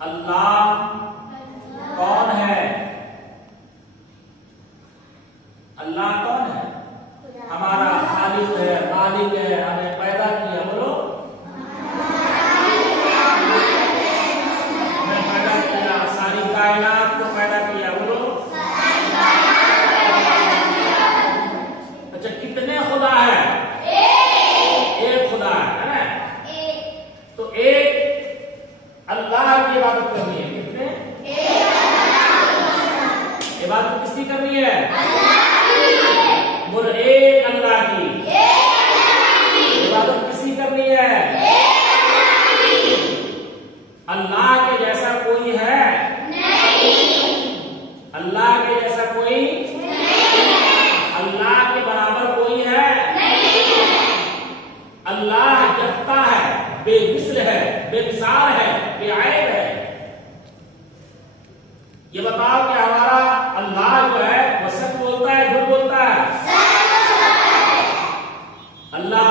अल्लाह कौन है? अल्लाह कौन है? हमारा खालिक है, मालिक है, हमें पैदा किया। बोलो, हमें पैदा किया, सारी कायनात को पैदा किया। बोलो, अच्छा कितने खुदा है? एक खुदा है ना? तो एक अल्लाह की इबादत करनी है। कितने? इबादत किसकी करनी है? बोलो, एक अल्लाह की। इबादत किसकी करनी है? अल्लाह के जैसा कोई है? अल्लाह के जैसा कोई? अल्लाह के बराबर कोई है? अल्लाह जगता है, बेमिसल है, बेमिसाल है, बेअयब है। ये बताओ कि हमारा अल्लाह जो है वो सच बोलता है, झूठ बोलता है? अल्लाह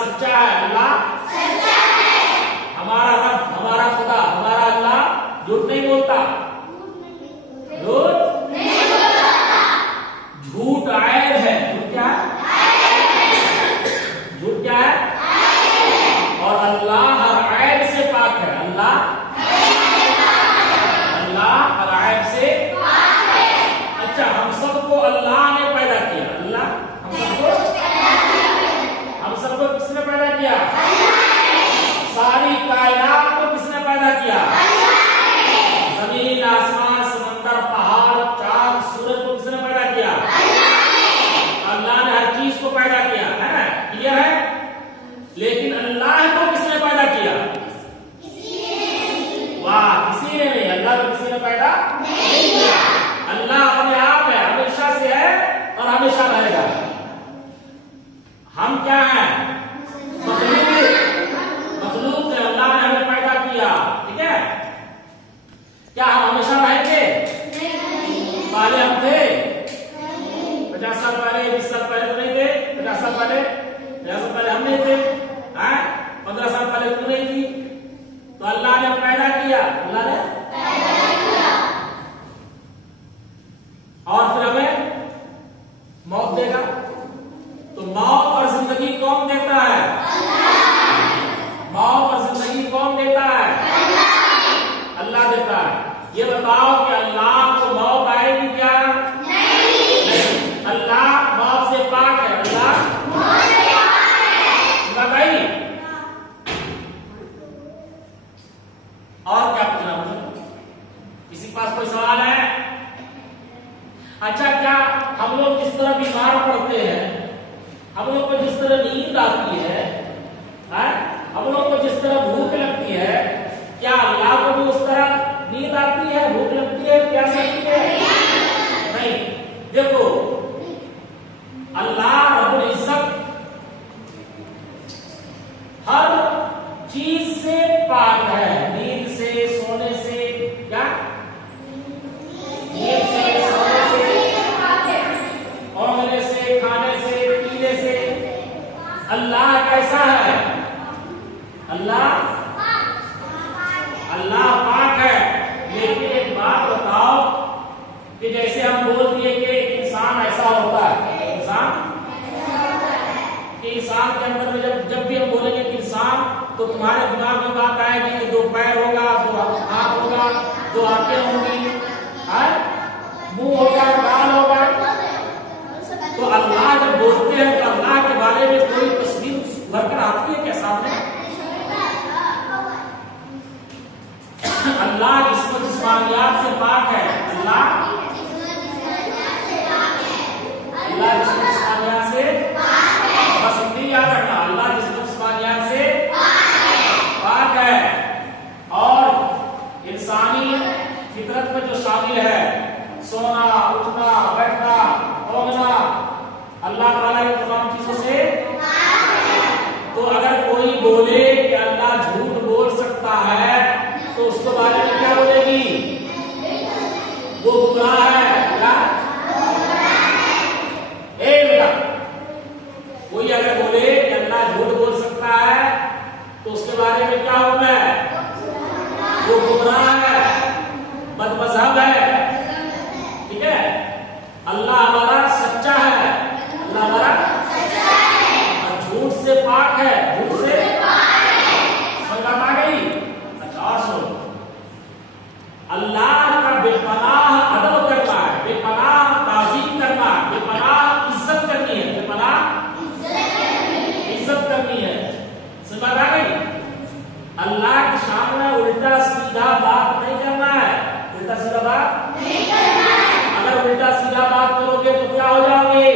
सच्चा है। अल्लाह सच्चा है। हमारा रब, हमारा खुदा, हमारा अल्लाह झूठ नहीं बोलता। झूठ नहीं बोलता। झूठ आयब है। झूठ क्या है? झूठ क्या है? और अल्लाह हर आयब से पाक है। अल्लाह हर आयब से पाक है। अच्छा, हम सबको अल्लाह ने पैदा किया। अल्लाह हम सबको किसने पैदा किया? सारी कायनात को किसने पैदा किया? जमीन, आसमान, समंदर, पहाड़, चांद, सूरज को किसने पैदा किया? अल्लाह ने हर चीज को पैदा किया, है ना? क्लियर है? लेकिन अल्लाह को किसने पैदा किया? वाह, किसी ने नहीं। अल्लाह को किसी ने पैदा नहीं किया। अल्लाह अपने आप है, हमेशा से है और हमेशा रहेगा। हम क्या हैं? मखलूक है। अल्लाह ने हमें पैदा किया, ठीक है? क्या हम हमेशा रहेंगे? पहले हम थे? 50 साल पहले, 20 साल पहले तो नहीं थे। 50 साल पहले, 50 साल पहले हम नहीं थे। 15 साल पहले तू नहीं थी। तो अल्लाह ने पैदा किया। अल्लाह ने पैदा किया और फिर हमें मौत देगा। तो मौत और जिंदगी कौन देता है? मौत और जिंदगी कौन देता है? अल्लाह देता है। ये बताओ कि अल्लाह को मौत आएगी क्या? नहीं। अल्लाह मौत से पाक है। अल्लाह मौत से पाक है। बताइए, और क्या पूछना? किसी के पास कोई सवाल है? अच्छा, क्या हम लोग जिस तरह बीमार पड़ते हैं, हम लोग को जिस तरह नींद आती है, हम लोग को जिस तरह भूख लगती है, क्या अल्लाह को भी उस तरह नींद आती है, भूख लगती है, प्यास लगती है? नहीं। देखो, अल्लाह रब्बुल इज्जत हर चीज से पाक है। नींद से, सोने से, क्या? नींद से, सोने से, ओंघने से, खाने से, पीने से। अल्लाह कैसा है? अल्लाह पाक है। लेकिन एक बात बताओ कि जैसे हम बोल दिए कि इंसान ऐसा होता है, इंसान के अंदर में जब भी हम बोलेंगे कि इंसान, तो तुम्हारे दिमाग में बात आएगी कि 2 पैर होगा, 2 हाथ होगा, 2 आंखें होंगी, मुंह होगा, कान होगा। तो अल्लाह जब बोलते हैं तो अल्लाह के बारे में कोई तस्वीर भर कर आती है क्या सामने? अल्लाह जिस्मानियात से पाक है। अल्लाह जिस्मानियात से, बस इतनी याद रखना, अल्लाह जिस्मानियात से पाक है। और इंसानी फितरत में जो शामिल है, सोना, उठना, बैठना, ओंघना, अल्लाह ताला इन तमाम चीजों से। तो अगर कोई बोले कि अल्लाह झूठ बोल सकता है, तो उसके बारे में क्या बोलेगी? वो गुनाह है। क्या? बेटा, कोई अगर बोले कि अल्लाह झूठ बोल सकता है, तो उसके बारे में क्या होगा? वो गुमराह है, बदमज़हब है, ठीक है। अल्लाह हमारा सच्चा है, अल्लाह हमारा और झूठ से पाक है, झूठ से समझ आ गई। अच्छा और सुनो, अल्लाह का बेपनाह अदब करना है, बेपनाह ताज़ीम करना है, बेपनाह इज्जत करनी है, बेपनाह इज्जत करनी है। समझ आ गई। अल्लाह की शान में उल्टा सीधा बात नहीं करना है, उल्टा सीधा बात नहीं करना है। अगर उल्टा सीधा बात करोगे तो क्या हो जाओगे?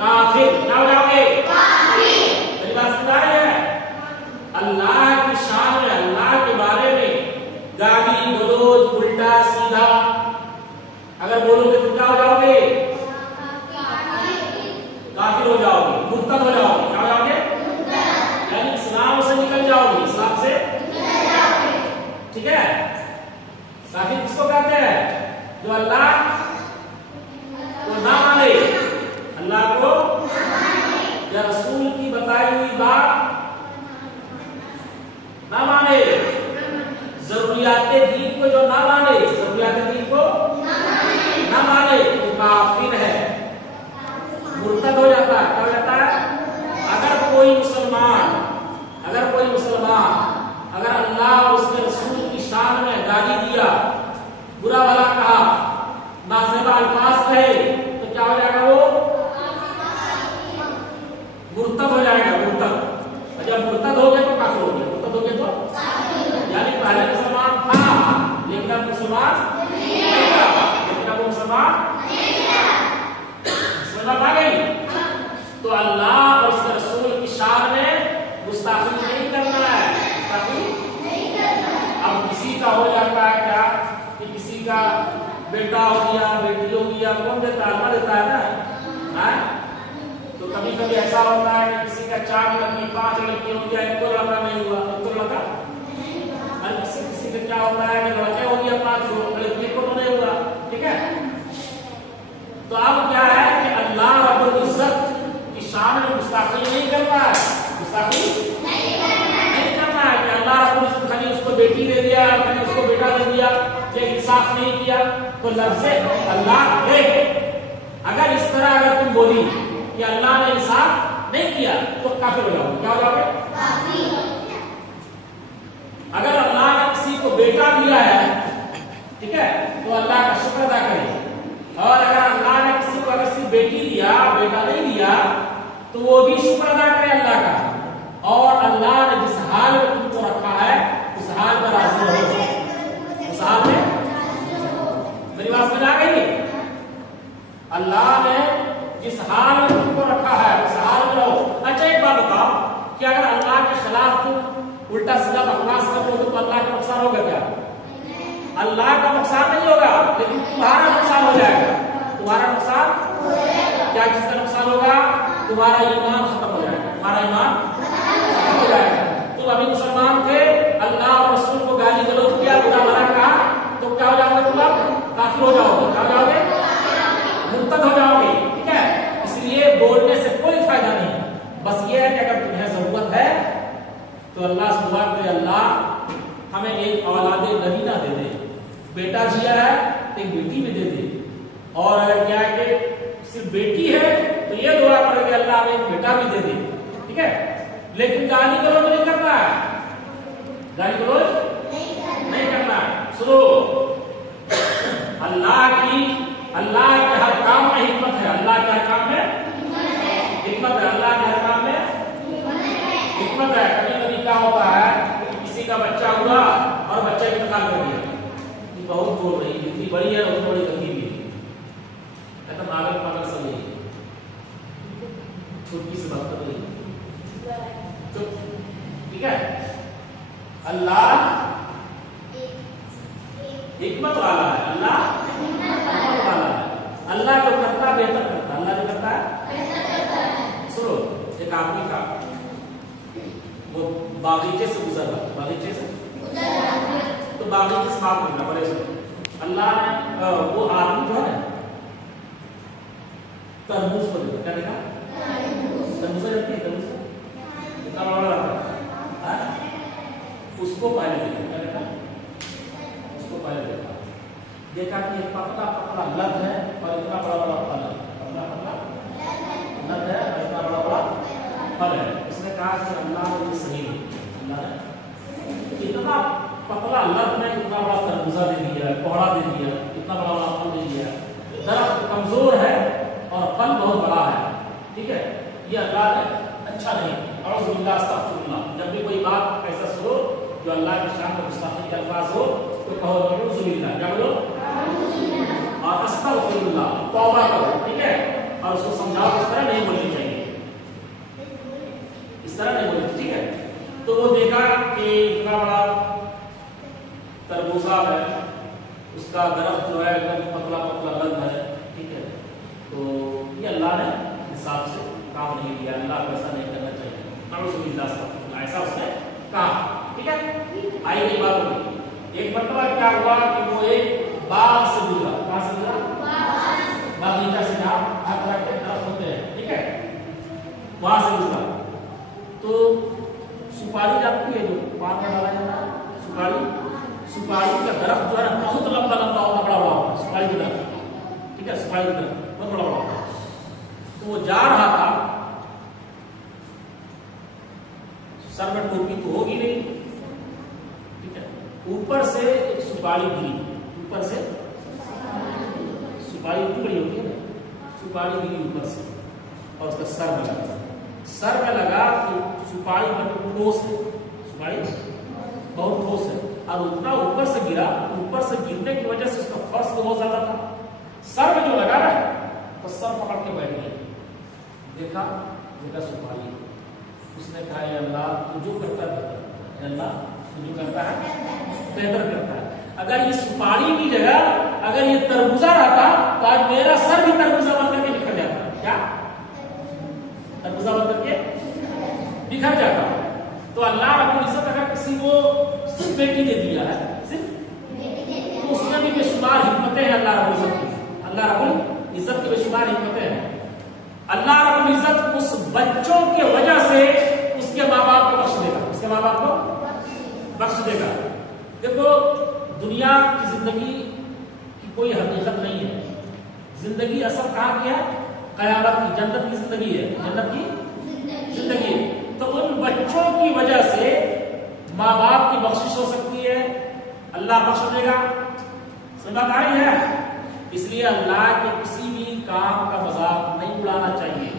काफिर। क्या हो जाओगे? काफिर। मेरी बात समझ आ रही है? अल्लाह की शान में, अल्लाह के बारे में गाली गलौज उल्टा सीधा अगर बोलोगे तो क्या हो जाओगे? काफिर हो जाओगे, मुर्तद हो जाओगे। क्या हो जाओगे? यानी इस्लाम से निकल जाओगे, इस्लाम से ठीक है। काफिर किसको कहते हैं? जो अल्लाह को ना माने, अल्लाह को या रसूल की बताई हुई बात ना माने, जरूरियाते दीन को जो ना माने, जरूरियाते दीन को ना माने तो काफिर है, मुर्तद हो जाता है। क्या हो जाता है? अगर कोई मुसलमान अगर अल्लाह और उसके रसूल की शान में गाली दिया, बुरा भला कहा, नाज़ेबा अल्फाज कहे तो क्या हो जाएगा? वो मुर्तद हो जाएगा, मुर्तद। जब मुर्तद हो गए तो काफिर हो गए, मुर्तद हो गए तो यानी पहले मुसलमान था लेकिन अब मुसलमान नहीं था, लेकिन अब मुसलमान समझ आ गई। तो अल्लाह और उसके रसूल की शान में गुस्ताखी नहीं करना है, गुस्ताखी नहीं करना। अब किसी का हो जाता है क्या कि किसी का बेटा हो गया, बेटी हो गया, कौन देता है? अल्लाह देता है ना। तो कभी कभी ऐसा होता है कि किसी का 4 लड़की 5 लड़की हो गया, एक तो लड़का नहीं हुआ, एक तो लड़का और किसी का क्या होता है कि लड़के हो गया 5 लड़की को तो नहीं हुआ, ठीक है। तो अब क्या है कि अल्लाह रब्बुल इज्जत की शान में गुस्ताखी नहीं करना है, गुस्ताखी नहीं करना है कि अल्लाह रब्बुल इज्जत खाली उसको बेटी दे दिया, खाली उसको बेटा दे दिया, ये इंसाफ नहीं किया। तो लफ्ज़े अल्लाह है, अगर इस तरह अगर तुम बोली कि अल्लाह ने इंसाफ नहीं किया तो काफिर हो जाओगे। क्या हो जाओगे? काफिर। अगर अल्लाह ने किसी को बेटा दिया है, ठीक है, तो अल्लाह का शुक्र अदा करें। और अगर अल्लाह ने किसी को अगर सिर्फ बेटी दिया, बेटा नहीं दिया, तो वो भी शुक्र अदा करे अल्लाह का। और अल्लाह ने जिस हाल में तुमको रखा है उस हाल में राजी रहो, उस हाल में। मेरी बात समझ आ गई? अल्लाह ने जिस हाल में तुमको रखा है उस हाल में रहो। अच्छा एक बात बताओ कि अगर अल्लाह के खिलाफ तुम उल्टा सीधा बकवास कर रहे हो तो अल्लाह का नुकसान होगा क्या? अल्लाह का नुकसान नहीं होगा, लेकिन तुम्हारा नुकसान हो जाएगा। तुम्हारा नुकसान क्या? किसका नुकसान होगा? तुम्हारा ईमान खत्म हो जाएगा, तुम्हारा ईमान खत्म हो जाएगा। तुम अभी मुसलमान थे, अल्लाह और रसूल को गाली गलौज किया, बुरा भला कहा, तो क्या हो जाओगे? तुम अब काफिर हो जाओगे। क्या हो जाओगे? मुर्तद हो जाओगे, ठीक है। इसलिए बोलने से कोई फायदा नहीं, बस ये है कि अगर तुम्हें जरूरत है तो अल्लाह से दुआ करे, अल्लाह हमें एक औलाद नबीना दे दे, बेटा जिया है तो एक बेटी भी दे दे। और अगर क्या है कि सिर्फ बेटी है तो ये दुआ करे कि अल्लाह हमें एक बेटा भी दे दे, ठीक है। लेकिन गाली गलौज नहीं करना है, गाली गलौज नहीं करना है। सुनो, अल्लाह के हर काम में हिकमत है, अल्लाह के हर काम में हिकमत है, अल्लाह के हर काम में हिकमत है। कभी कभी क्या होता है, किसी का बच्चा हुआ और बच्चा इंतकाल कर दिया, बहुत बोल रही, जितनी बड़ी है उतनी बड़ी गंदी भी है, पागल पागल सब नहीं, छुट्टी से बात कर रही, चुप, ठीक है। अल्लाह हिकमत वाला है, अल्लाह हिकमत वाला है। अल्लाह जो करता है बेहतर करता है, अल्लाह जो करता है बेहतर करता है। सुनो, एक आदमी का वो बागीचे से गुजर रहा, बागीचे से तो बागीचे से बात करना पड़े। अल्लाह ने वो आदमी जो है तरबूज को देखा, क्या देखा? तरबूज रहती है, तरबूज कितना बड़ा रहता है, उसको पहले देखा, क्या देखा? देखा कि एक पतला पतला लत है और इतना बड़ा बड़ा फल है, पतला पतला लत है और इतना बड़ा बड़ा फल है। उसने कहा कि अल्लाह ने ये सही नहीं, अल्लाह ने इतना पतला लत में इतना बड़ा तरबूजा दे दिया है, कोहड़ा दे दिया, इतना बड़ा बड़ा फल दे दिया। दरख्त कमजोर है और फल बहुत बड़ा है, ठीक है, ये अल्लाह ने अच्छा नहीं। औज़ुबिल्लाह अस्तग़फिरुल्लाह, जब भी कोई बात ऐसा सुनो जो अल्लाह की शान में गुस्ताखी के अल्फाज हो तो कहो औज़ुबिल्लाह, क्या बोलो, और अस्तग़फिरुल्लाह, तौबा करो, ठीक है, और उसको समझाओ इस तरह नहीं बोलनी चाहिए, इस तरह नहीं बोलनी, ठीक है। तो वो देखा कि इतना बड़ा तरबूजा है, उसका दरख्त जो है एकदम पतला पतला लग है, ठीक है, तो ये अल्लाह ने हिसाब से काम नहीं लिया, अल्लाह को ऐसा नहीं करना चाहिए, ऐसा उसने कहा, ठीक है। आई गई बात होगी। एक मरतबा क्या हुआ कि वो एक बाग से गुजरा, कहां से गुजरा, बागीचा से, जहां हर तरह के दरख्त होते हैं, ठीक है, वहां से गुजरा। तो सुपारी जानती है, जो पान में डाला जाता है सुपारी, सुपारी का दरख्त जो है ना बहुत लंबा लंबा होता, बड़ा बड़ा होता है सुपारी का दरख्त, ठीक है, सुपारी का दरख्त बहुत बड़ा बड़ा होता है। तो वो जा रहा था, सर में टोपी तो होगी नहीं, ठीक है, ऊपर से एक सुपारी गिरी, ऊपर से सुपारी उतनी बड़ी होती है ना, सुपारी गिरी ऊपर से और उसका सर में लगा, सर में लगा तो सुपारी बहुत ठोस है, सुपारी बहुत ठोस है और उतना ऊपर से गिरा, ऊपर से गिरने की वजह से उसका फर्श बहुत ज्यादा था, सर में जो लगा ना तो सर पकड़ के बैठ गया, देखा देखा सुपारी। उसने कहा या अल्लाह तू जो करता है बेहतर, अल्लाह तू जो करता है बेहतर करता है। अगर ये सुपारी की जगह अगर ये तरबूजा रहता तो आज मेरा सर भी तरबूजा बन करके बिखर जाता, क्या तरबूजा बन करके बिखर जाता। तो अल्लाह रब्बुल इज्जत अगर किसी को सिर्फ बेटी दे दिया है, सिर्फ, तो उसमें भी बेशुमार हिकमतें हैं अल्लाह रब्बुल इज्जत की, अल्लाह रब्बुल इज्जत की बेशुमार हिकमतें हैं। अल्लाह रब्बुल इज्जत उस बच्चों के वजह से उसके माँ बाप को बख्श देगा, उसके माँ बाप को बख्श देगा। देखो दुनिया की जिंदगी की कोई हकीकत नहीं है, जिंदगी असल कहाँ की है, कयामत की, जन्नत की जिंदगी है, जन्नत की जिंदगी है। तो उन बच्चों की वजह से माँ बाप की बख्शिश हो सकती है, अल्लाह बख्श देगा, समझ आ रही है। इसलिए अल्लाह के किसी भी काम का मजाक नहीं उड़ाना चाहिए,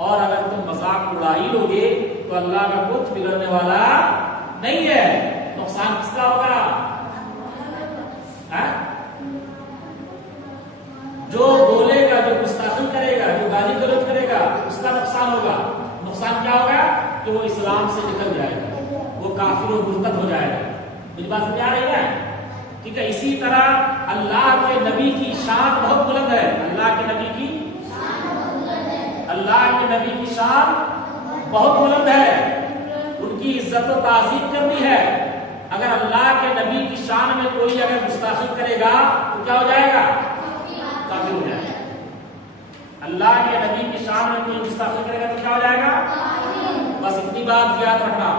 और अगर तुम मजाक उड़ा ही लोगे तो अल्लाह का कुछ बिगड़ने वाला नहीं है, नुकसान किसका होगा, है? जो बोलेगा, जो गुस्ताखी करेगा, जो गाली गलौज करेगा, उसका नुकसान होगा। नुकसान क्या होगा कि वो इस्लाम से निकल जाएगा, वो काफिर और मुर्तद हो जाएगा। मेरी बात समझ आ रही है, ठीक है। इसी तरह अल्लाह के नबी की शान बहुत बुलंद है, अल्लाह के नबी की, अल्लाह के नबी की शान बहुत बुलंद है, उनकी इज्जत और ताज़ीम करनी है। अगर अल्लाह के नबी की शान में कोई अगर गुस्ताखी करेगा तो क्या हो जाएगा, काफिर हो जाएगा। अल्लाह के नबी की शान में कोई गुस्ताखी करेगा तो क्या हो जाएगा, बस इतनी बात याद रखना।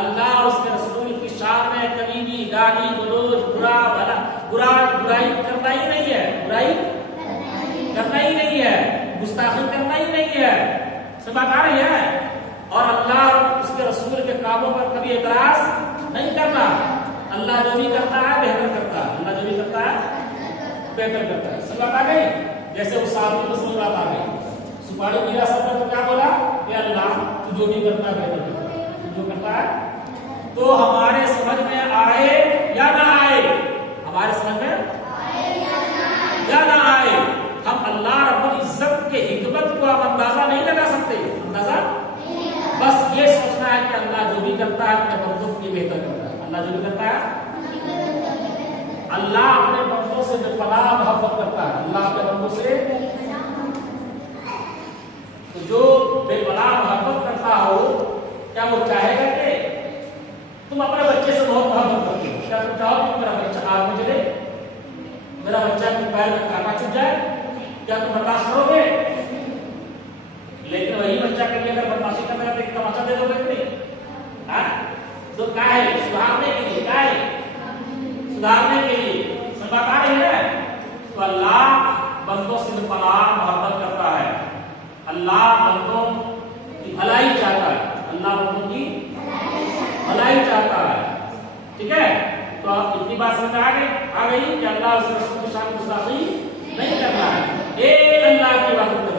अल्लाह और उसके रसूल की शान में कभी भी गाली गलौज, बुरा भला, बुराई करना ही नहीं है, बुराई करना ही नहीं है, गुस्ताखी करना ही नहीं है, सब बात आ रही है। और अल्लाह और उसके रसूल के कामों पर कभी एतराज नहीं करना। अल्लाह जो भी करता है बेहतर करता है, अल्लाह जो भी करता है बेहतर करता है, सब बात आ गई। जैसे वो साहब की बात आ गई, सुपारी गिरा सब तो क्या बोला, अल्लाह तू जो भी करता है बेहतर करता है, तू जो करता है। तो हमारे समझ में आए या ना आए, हमारे समझ में या ना आए, हम अल्लाह रब्बुल इज्जत के हिकमत को आप अंदाजा नहीं लगा सकते, अंदाजा बस ये सोचना है कि अल्लाह जो भी करता है अपने बंदों के लिए बेहतर करता है। अल्लाह जो भी करता है, अल्लाह अपने बंदों से बेपनाह मोहब्बत करता है, अल्लाह अपने बंदों से तो जो बेपनाह मोहब्बत करता हो, क्या वो चाहेगा कि तुम अपने बच्चे से बहुत मोहब्बत करते हो, क्या तुम चाहो कि मेरा बच्चा आग में जले, मेरा बच्चा के पैर में कांटा चुभ जाए, क्या तुम बर्दाश्त करोगे? लेकिन वही बच्चा कभी अगर बदमाशी कर रहा है तो तमाचा दे दोगे नहीं, हाँ? तो क्या है, सुधारने के लिए, क्या है सुधारने के लिए, सब बात आ रही है। की बात समझ आ गई कि अल्लाह उस रसूल की शान गुस्ताखी नहीं कर रहा है, एक अल्लाह की इबादत